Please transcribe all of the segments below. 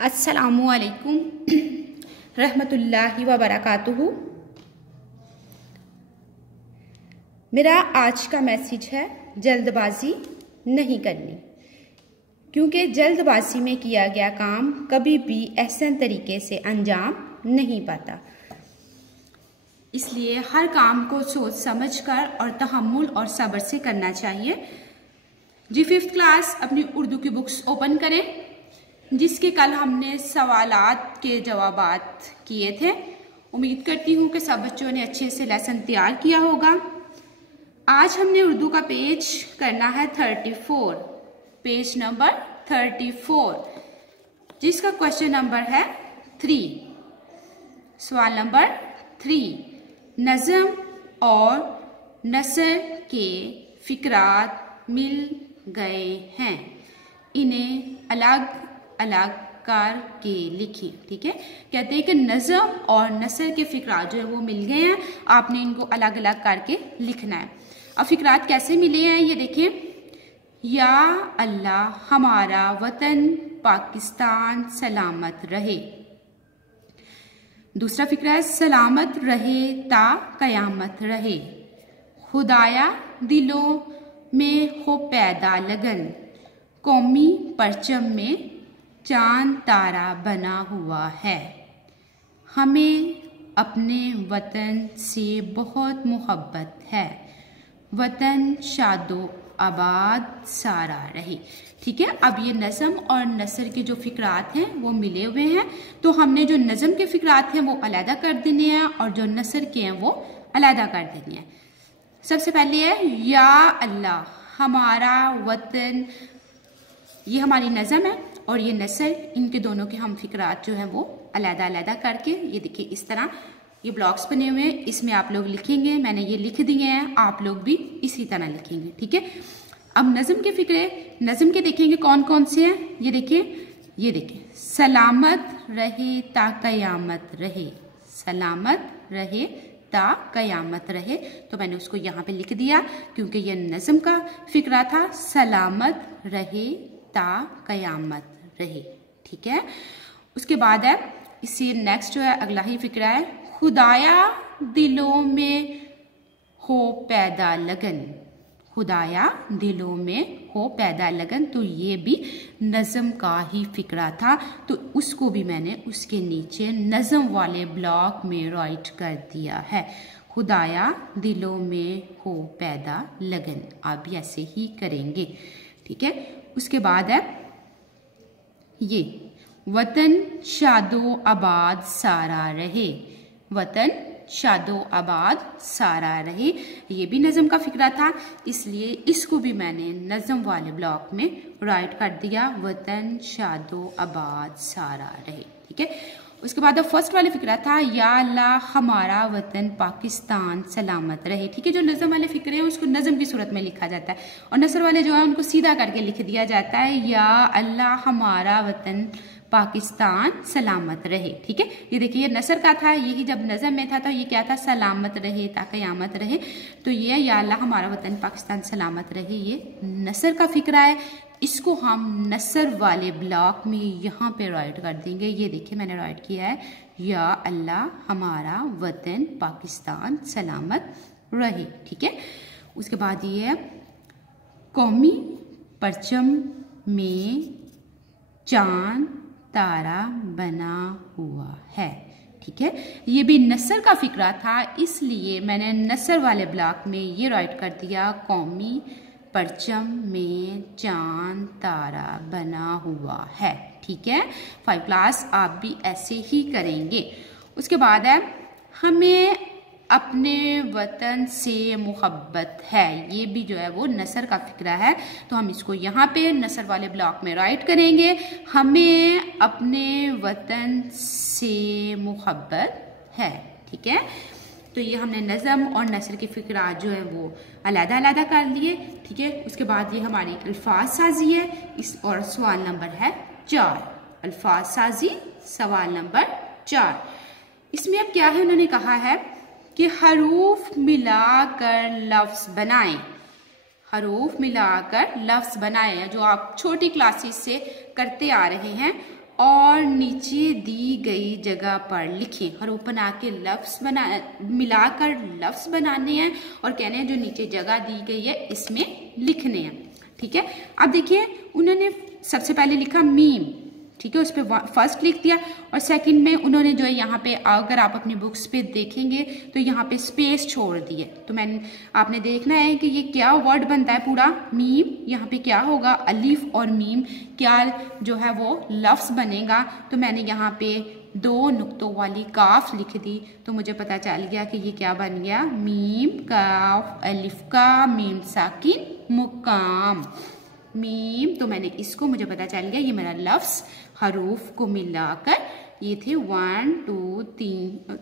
अस्सलामुअलैकुम रहमतुल्लाहि व बरकातुहू। मेरा आज का मैसेज है जल्दबाजी नहीं करनी, क्योंकि जल्दबाजी में किया गया काम कभी भी एहसन तरीके से अंजाम नहीं पाता। इसलिए हर काम को सोच समझकर और तहम्मुल और सब्र से करना चाहिए। जी 5th क्लास अपनी उर्दू की बुक्स ओपन करें, जिसके कल हमने सवालात के जवाबात किए थे। उम्मीद करती हूँ कि सब बच्चों ने अच्छे से लेसन तैयार किया होगा। आज हमने उर्दू का पेज करना है 34, पेज नंबर 34, जिसका क्वेश्चन नंबर है 3। सवाल नंबर 3, नज़म और नसर के फिक्रात मिल गए हैं, इन्हें अलग अलग करके लिखिए। ठीक है, कहते हैं कि नज़म और नसर के फिक्रात जो है वो मिल गए हैं, आपने इनको अलग अलग करके लिखना है। अब फिक्रात कैसे मिले हैं ये देखिए। या अल्लाह हमारा वतन पाकिस्तान सलामत रहे। दूसरा फिक्रा है सलामत रहे ता कयामत रहे। खुदाया दिलों में हो पैदा लगन, कौमी परचम में चांद तारा बना हुआ है। हमें अपने वतन से बहुत मोहब्बत है, वतन शादो आबाद सारा रहे। ठीक है, अब ये नज़म और नसर के जो फिक्रात हैं वो मिले हुए हैं, तो हमने जो नज़म के फिक्रात हैं वो अलहदा कर देने हैं और जो नसर के हैं वो अलहदा कर देने हैं। सबसे पहले है या अल्लाह हमारा वतन, ये हमारी नज़म है और ये नसर, इनके दोनों के हम फिक्रात जो हैं वो अलहदा अलहदा करके, ये देखिए इस तरह ये ब्लॉक्स बने हुए हैं, इसमें आप लोग लिखेंगे। मैंने ये लिख दिए हैं, आप लोग भी इसी तरह लिखेंगे। ठीक है, अब नज़म के फिक्रे, नज़म के देखेंगे कौन कौन से हैं। ये देखिए सलामत रहे ता कयामत रहे, सलामत रहे ता कयामत रहे, तो मैंने उसको यहाँ पे लिख दिया क्योंकि ये नज़म का फिक्रा था, सलामत रहे ता कयामत रहे। ठीक है, उसके बाद है इससे नेक्स्ट जो है अगला ही फिक्रा है, खुदाया दिलों में हो पैदा लगन, खुदाया दिलों में हो पैदा लगन, तो ये भी नज़म का ही फिक्रा था, तो उसको भी मैंने उसके नीचे नज़म वाले ब्लॉक में राइट कर दिया है। खुदाया दिलों में हो पैदा लगन, आप भी ऐसे ही करेंगे। ठीक है, उसके बाद है ये वतन शादो आबाद सारा रहे, वतन शादो आबाद सारा रहे, ये भी नज़म का फिक्रा था, इसलिए इसको भी मैंने नज़म वाले ब्लॉक में राइट कर दिया, वतन शादो आबाद सारा रहे। ठीक है, उसके बाद फर्स्ट वाले फिक्रा था या अल्लाह हमारा वतन पाकिस्तान सलामत रहे। ठीक है, जो नज़म वाले फिक्रे हैं उसको नज़म की सूरत में लिखा जाता है और नसर वाले जो है उनको सीधा करके लिख दिया जाता है, या अल्लाह हमारा वतन पाकिस्तान सलामत रहे। ठीक है, ये देखिए ये नसर का था, यही जब नज़म में था तो ये क्या था, सलामत रहे ता कयामत रहे, तो ये या अल्लाह हमारा वतन पाकिस्तान सलामत रहे, ये नसर का फिक्रा है। इसको हम नसर वाले ब्लॉक में यहाँ पे राइट कर देंगे। ये देखिए मैंने राइट किया है, या अल्लाह हमारा वतन पाकिस्तान सलामत रहे। ठीक है, उसके बाद ये है कौमी परचम में चांद तारा बना हुआ है। ठीक है, ये भी नसर का फिक्रा था, इसलिए मैंने नसर वाले ब्लॉक में ये राइट कर दिया, कौमी परचम में चांद तारा बना हुआ है। ठीक है, 5 क्लास आप भी ऐसे ही करेंगे। उसके बाद है हमें अपने वतन से मोहब्बत है, ये भी जो है वो नसर का फिक्रा है, तो हम इसको यहाँ पे नसर वाले ब्लॉक में राइट करेंगे, हमें अपने वतन से मोहब्बत है। ठीक है, तो ये हमने नज़म और नसर के फिक्रा जो है वो अलहदा अलहदा कर लिए। ठीक है, उसके बाद ये हमारी अल्फाज साजी है, इस और सवाल नंबर है 4, अल्फाज साजी सवाल नंबर 4। इसमें अब क्या है, उन्होंने कहा है कि हरूफ मिलाकर लफ्ज बनाएं, हरूफ मिलाकर लफ्ज बनाएं, जो आप छोटी क्लासेस से करते आ रहे हैं और नीचे दी गई जगह पर लिखें। हरूफ बना के लफ्ज बना मिलाकर लफ्ज बनाने हैं और कहने हैं जो नीचे जगह दी गई है इसमें लिखने हैं। ठीक है, अब देखिए उन्होंने सबसे पहले लिखा मीम, ठीक है, उस पर फर्स्ट लिख दिया और सेकंड में उन्होंने जो है यहाँ पे अगर आप अपनी बुक्स पे देखेंगे तो यहाँ पे स्पेस छोड़ दी है। तो आपने देखना है कि ये क्या वर्ड बनता है पूरा मीम, यहाँ पे क्या होगा अलिफ और मीम क्या जो है वो लफ्ज बनेगा। तो मैंने यहाँ पे 2 नुक्तों वाली काफ लिख दी तो मुझे पता चल गया कि ये क्या बन गया मीम काफ अलिफ का मीम साकिन मुकाम मीम। तो मैंने इसको मुझे पता चल गया ये मेरा लफ्ज हरूफ को मिलाकर ये थे 1 2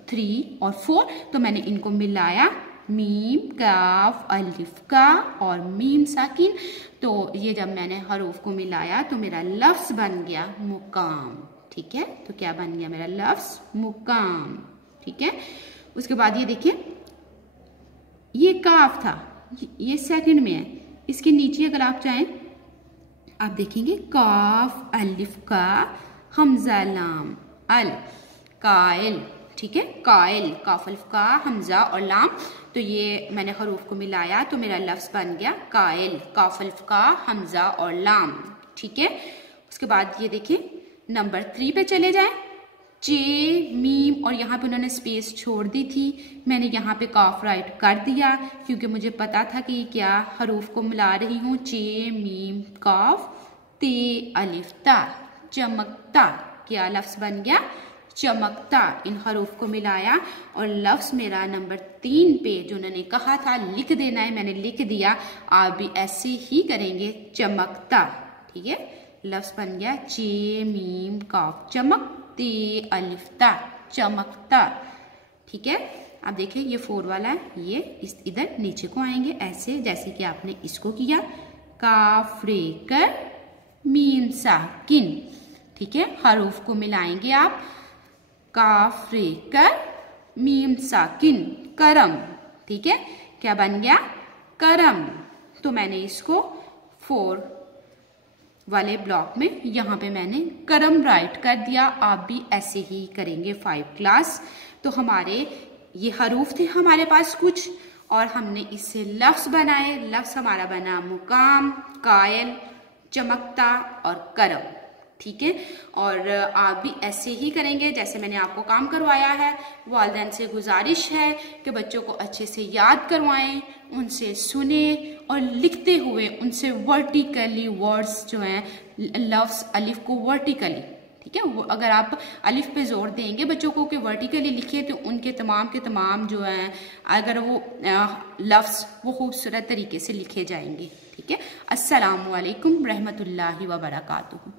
3 और 4 तो मैंने इनको मिलाया मीम काफ अलिफ का और मीम साकिन। तो ये जब मैंने हरूफ को मिलाया तो मेरा लफ्ज बन गया मुकाम। ठीक है, तो क्या बन गया मेरा लफ्ज मुकाम। ठीक है, उसके बाद ये देखिए ये काफ था ये सेकंड में है, इसके नीचे अगर आप चाहें आप देखेंगे काफ अलिफ का हमजा लाम अल कायल। ठीक है, कायल काफ अलिफ का हमजा और लाम। तो ये मैंने हरूफ को मिलाया तो मेरा लफ्ज बन गया कायल काफ अलिफ का हमजा और लाम। ठीक है, उसके बाद ये देखिए नंबर 3 पे चले जाएं। चे मीम और यहाँ पे उन्होंने स्पेस छोड़ दी थी, मैंने यहाँ पे काफ राइट कर दिया क्योंकि मुझे पता था कि क्या हरूफ को मिला रही हूँ। चे मीम काफ ते अलिफ ता चमकता, क्या लफ्ज बन गया चमकता। इन हरूफ को मिलाया और लफ्ज मेरा नंबर 3 पे जो उन्होंने कहा था लिख देना है मैंने लिख दिया। आप भी ऐसे ही करेंगे चमकता। ठीक है, लफ्ज बन गया चे मीम काफ चमक ते अलिफ्ता चमकता। ठीक है, अब देखिए ये 4 वाला है, ये इस इधर नीचे को आएंगे ऐसे जैसे कि आपने इसको किया काफ रे कर मीम साकिन। ठीक है, हरूफ को मिलाएंगे आप काफ रे कर मीम साकिन करम। ठीक है, क्या बन गया करम। तो मैंने इसको 4 वाले ब्लॉक में यहाँ पे मैंने करम राइट कर दिया। आप भी ऐसे ही करेंगे 5 क्लास। तो हमारे ये हरूफ थे हमारे पास कुछ और हमने इससे लफ्ज बनाए। लफ्ज हमारा बना मुकाम कायल चमकता और करम। ठीक है, और आप भी ऐसे ही करेंगे जैसे मैंने आपको काम करवाया है। वालिदैन से गुजारिश है कि बच्चों को अच्छे से याद करवाएं, उनसे सुने और लिखते हुए उनसे वर्टिकली वर्ड्स जो हैं लफ्ज अलिफ को वर्टिकली। ठीक है, वो अगर आप अलिफ पे जोर देंगे बच्चों को कि वर्टिकली लिखे तो उनके तमाम के तमाम जो हैं अगर वो लफ्ज वो खूबसूरत तरीके से लिखे जाएंगे। ठीक है, अस्सलामु अलैकुम रहमतुल्लाहि व बरकातुहू।